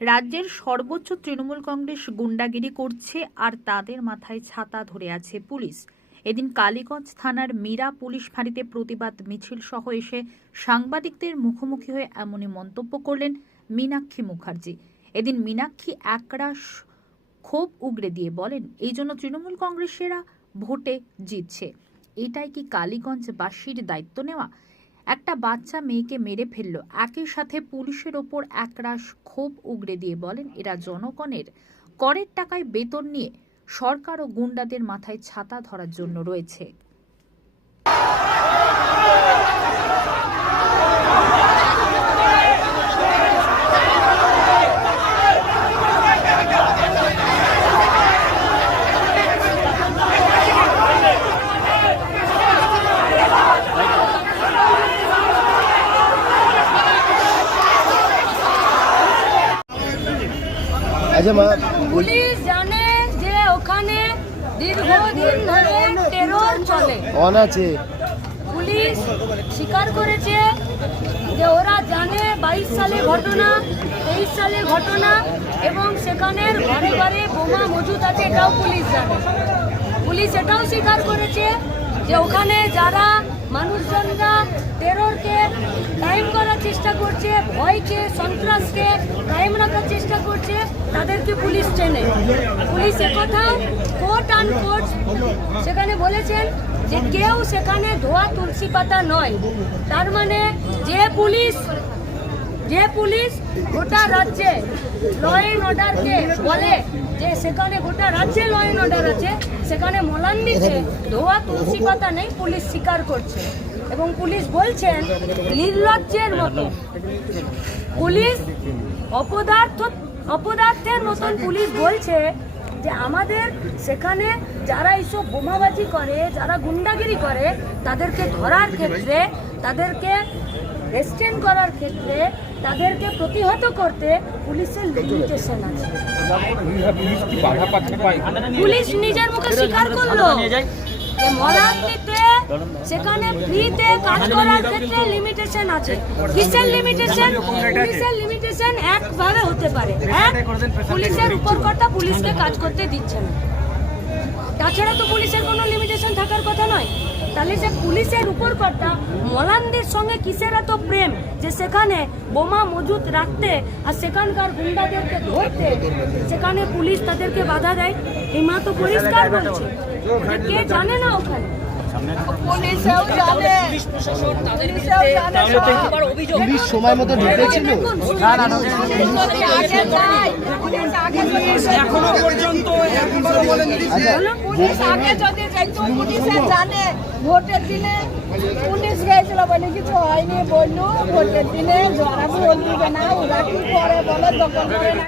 রাজ্যের সর্বোচ্চ তৃণমূল কংগ্রেস গুন্ডাগিরি করছে আর তাদের মাথায় ছাতা ধরে আছে পুলিশ। এদিন কালীগঞ্জ থানার মীরা পুলিশ ফাঁড়িতে প্রতিবাদ মিছিল সহ এসে সাংবাদিকদের মুখোমুখি হয়ে এমনই মন্তব্য করলেন মীনাক্ষী মুখার্জি। এদিন মীনাক্ষী একরাশ ক্ষোভ উগরে দিয়ে বলেন, এই জন্য তৃণমূল কংগ্রেসেরা ভোটে জিতছে। এটাই কি কালীগঞ্জবাসীর দায়িত্ব নেওয়া? একটা বাচ্চা মেয়েকে মেরে ফেলল। একই সাথে পুলিশের ওপর একরাশ ক্ষোভ উগড়ে দিয়ে বলেন, এরা জনগণের। করের টাকায় বেতন নিয়ে সরকার ও গুন্ডাদের মাথায় ছাতা ধরার জন্য রয়েছে। আচ্ছা মা। পুলিশ জানে যে ওখানে দীর্ঘদিন ধরে টেরর চলে। অন আছে পুলিশ স্বীকার করেছে যে ওরা জানে বাইশ সালে ঘটনা তেইশ সালে ঘটনা এবং সেখানের ঘরে ঘরে বোমা মজুদ আছে এটাও পুলিশ জানে। পুলিশ এটাও স্বীকার করেছে যে ওখানে যারা মানুষজনরা টেররকে চেষ্টা করছে ভয়কে সন্ত্রাসকে কায়েম রাখার চেষ্টা করছে, তাদেরকে পুলিশ চেনে। পুলিশ একথা কোর্ট আন কোর্ট সেখানে বলেছেন যে কেউ সেখানে ধোয়া তুলসী পাতা নয়। তার মানে যে পুলিশ যে পুলিশ গোটা রাজ্যে ল অ্যান্ড অর্ডারকে বলে যে সেখানে গোটা রাজ্যে ল অ্যান্ড অর্ডার আছে, সেখানে মলান দিচ্ছে ধোয়া তুলসী পাতা নেই, পুলিশ স্বীকার করছে। এবং পুলিশ বলছেন, নির্লজ্জের মতো। পুলিশ অপদার্থ, অপদার্থের মতন পুলিশ বলছে যে আমাদের সেখানে যারা এইসব বোমাবাজি করে, যারা গুন্ডাগিরি করে, তাদেরকে ধরার ক্ষেত্রে তাদেরকে রেস্টেন করার ক্ষেত্রে তাদেরকে প্রতিহত করতে পুলিশের লিমিটেশন আছে। পুলিশ নিজের মুখে স্বীকার করল সেখানে ফ্রিতে কাজ করার ক্ষেত্রে লিমিটেশন আছে। কিসের লিমিটেশন পুলিশের লিমিটেশন একভাবে হতে পারে। পুলিশের উপরকর্তা পুলিশকে কাজ করতে দিচ্ছে না। তাছাড়া তো পুলিশের কোনো লিমিটেশন থাকার কথা নয়। তাহলে যে পুলিশের উপর উপরকর্তা মলানদের সঙ্গে কিসের এত প্রেম যে সেখানে বোমা মজুত রাখতে আর সেখানকার গুন্ডাদেরকে ধরতে সেখানে পুলিশ তাদেরকে বাধা দেয়? এই মা তো পরিষ্কার বলছে। কে জানে না ওখানে? পুলিশ সময় মতো ঢুকেছিল। এখনও পর্যন্ত আচ্ছা পুলিশ আগে যদি যাইতো পুলিশে জানে। ভোটের দিনে পুলিশ গেছিল বলে কিছু হয়নি বললু। ভোটের দিনে যারা ভোট না ওরা কি করে বলো? দখল করে না।